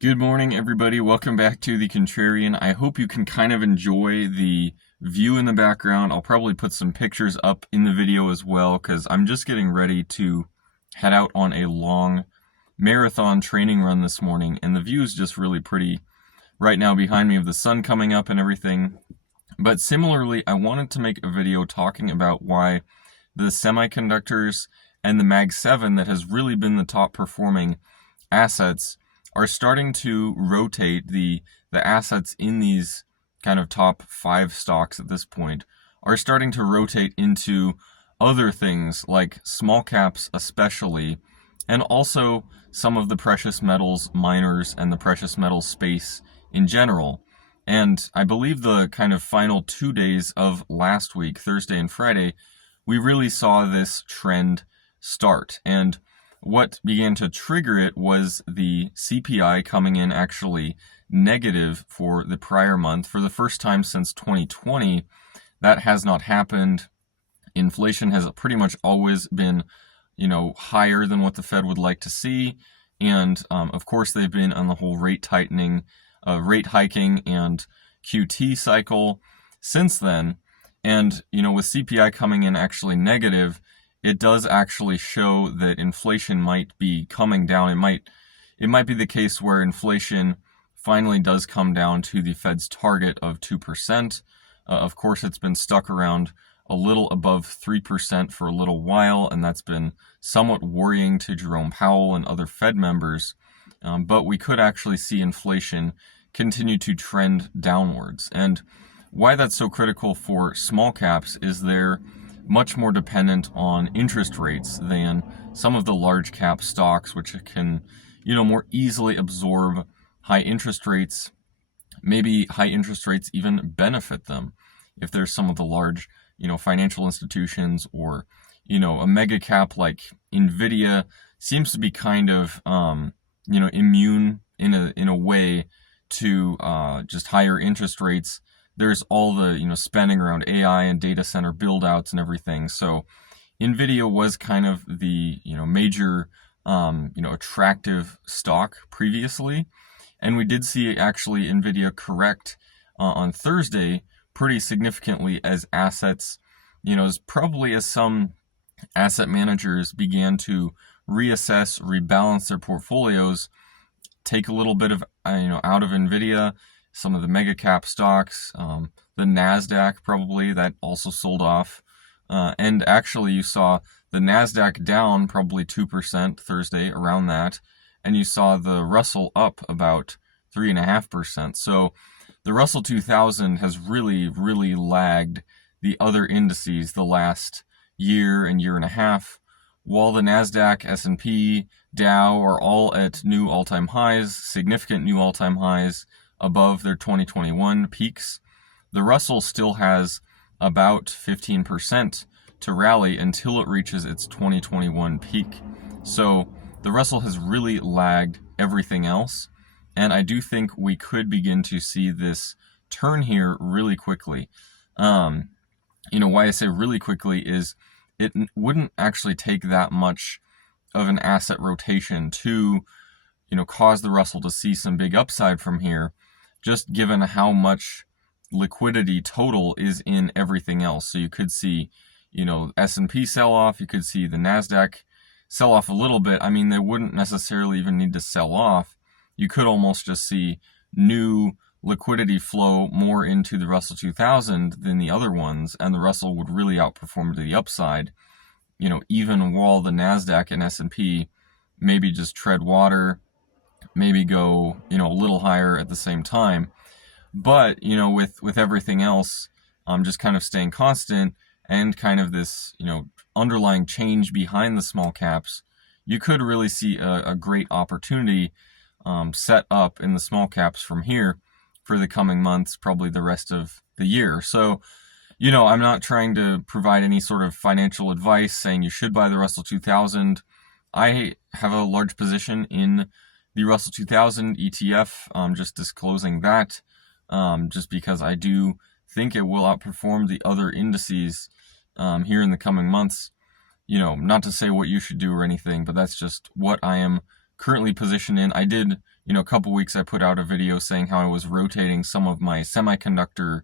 Good morning, everybody. Welcome back to The Contrarian. I hope you can kind of enjoy the view in the background. I'll probably put some pictures up in the video as well because I'm just getting ready to head out on a long marathon training run this morning, and the view is just really pretty right now behind me of the sun coming up and everything. But similarly, I wanted to make a video talking about why the semiconductors and the Mag 7 that has really been the top performing assets are starting to rotate the assets in these kind of top 5 stocks at this point are starting to rotate into other things like small caps especially, and also some of the precious metals miners and the precious metals space in general. And I believe the kind of final 2 days of last week, Thursday and Friday, we really saw this trend start. And what began to trigger it was the CPI coming in actually negative for the prior month for the first time since 2020. That has not happened. Inflation has pretty much always been, higher than what the Fed would like to see. And of course, they've been on the whole rate hiking and QT cycle since then. And, with CPI coming in actually negative, it does actually show that inflation might be coming down. It might be the case where inflation finally does come down to the Fed's target of 2%. Of course, it's been stuck around a little above 3% for a little while, and that's been somewhat worrying to Jerome Powell and other Fed members. But we could actually see inflation continue to trend downwards. And why that's so critical for small caps is they're much more dependent on interest rates than some of the large cap stocks, which can, more easily absorb high interest rates. Maybe high interest rates even benefit them if there's some of the large, financial institutions or, a mega cap like Nvidia seems to be kind of, immune in a way to just higher interest rates. There's all the, spending around AI and data center build outs and everything. So Nvidia was kind of the, major, attractive stock previously. And we did see actually Nvidia correct on Thursday pretty significantly as assets, as probably as some asset managers began to reassess, rebalance their portfolios, take a little bit of, out of Nvidia, some of the mega cap stocks, the NASDAQ probably, that also sold off. And actually you saw the NASDAQ down probably 2% Thursday, around that. And you saw the Russell up about 3.5%. So the Russell 2000 has really, really lagged the other indices the last year and year and a half, while the NASDAQ, S&P, Dow are all at new all-time highs, significant new all-time highs, above their 2021 peaks. The Russell still has about 15% to rally until it reaches its 2021 peak. So the Russell has really lagged everything else, and I do think we could begin to see this turn here really quickly. Why I say really quickly is it wouldn't actually take that much of an asset rotation to, cause the Russell to see some big upside from here, just given how much liquidity total is in everything else. So you could see, S&P sell off, you could see the NASDAQ sell off a little bit. I mean, they wouldn't necessarily even need to sell off. You could almost just see new liquidity flow more into the Russell 2000 than the other ones, and the Russell would really outperform to the upside, even while the NASDAQ and S&P maybe just tread water, maybe go, a little higher at the same time. But, with everything else, just kind of staying constant and kind of this, underlying change behind the small caps, you could really see a great opportunity set up in the small caps from here for the coming months, probably the rest of the year. So, I'm not trying to provide any sort of financial advice saying you should buy the Russell 2000. I have a large position in the Russell 2000 ETF, just disclosing that, just because I do think it will outperform the other indices here in the coming months. Not to say what you should do or anything, but that's just what I am currently positioned in. I did, a couple weeks I put out a video saying how I was rotating some of my semiconductor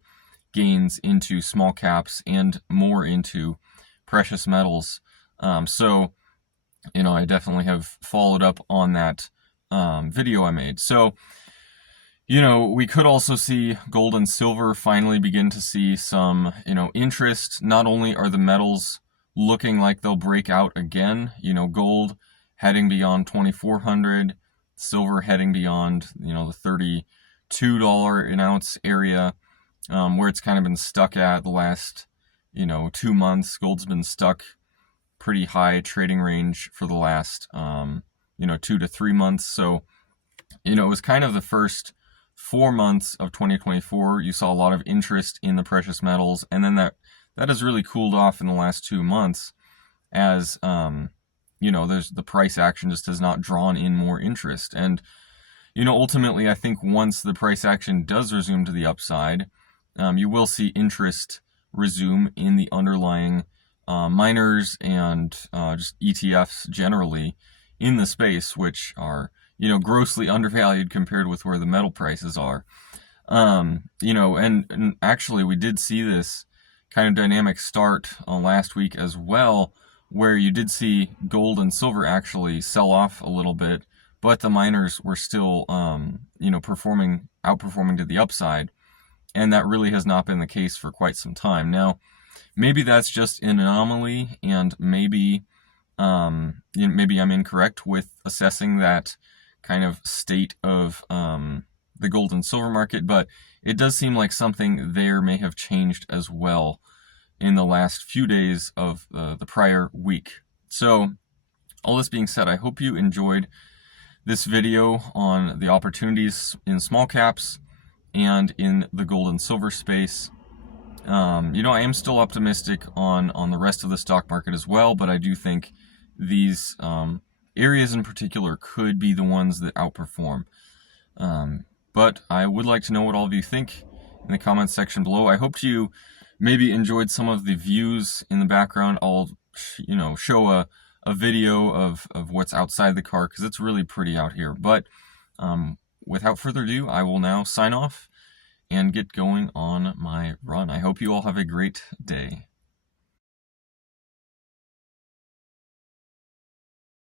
gains into small caps and more into precious metals. So, I definitely have followed up on that video I made. So, we could also see gold and silver finally begin to see some, interest. Not only are the metals looking like they'll break out again, gold heading beyond 2,400, silver heading beyond, the $32 an ounce area, where it's kind of been stuck at the last, 2 months. Gold's been stuck pretty high trading range for the last, 2 to 3 months. So, it was kind of the first 4 months of 2024. You saw a lot of interest in the precious metals, and then that has really cooled off in the last 2 months as, there's the price action just has not drawn in more interest. And, ultimately, I think once the price action does resume to the upside, you will see interest resume in the underlying miners and just ETFs generally in the space, which are, grossly undervalued compared with where the metal prices are. And actually we did see this kind of dynamic start last week as well, where you did see gold and silver actually sell off a little bit, but the miners were still, outperforming to the upside. And that really has not been the case for quite some time. Now, maybe that's just an anomaly, and maybe, maybe I'm incorrect with assessing that kind of state of the gold and silver market, but it does seem like something there may have changed as well in the last few days of the prior week. So, all this being said, I hope you enjoyed this video on the opportunities in small caps and in the gold and silver space. I am still optimistic on the rest of the stock market as well, but I do think these areas in particular could be the ones that outperform. But I would like to know what all of you think in the comments section below. I hope you maybe enjoyed some of the views in the background. I'll, show a video of what's outside the car because it's really pretty out here. But without further ado, I will now sign off and get going on my run. I hope you all have a great day.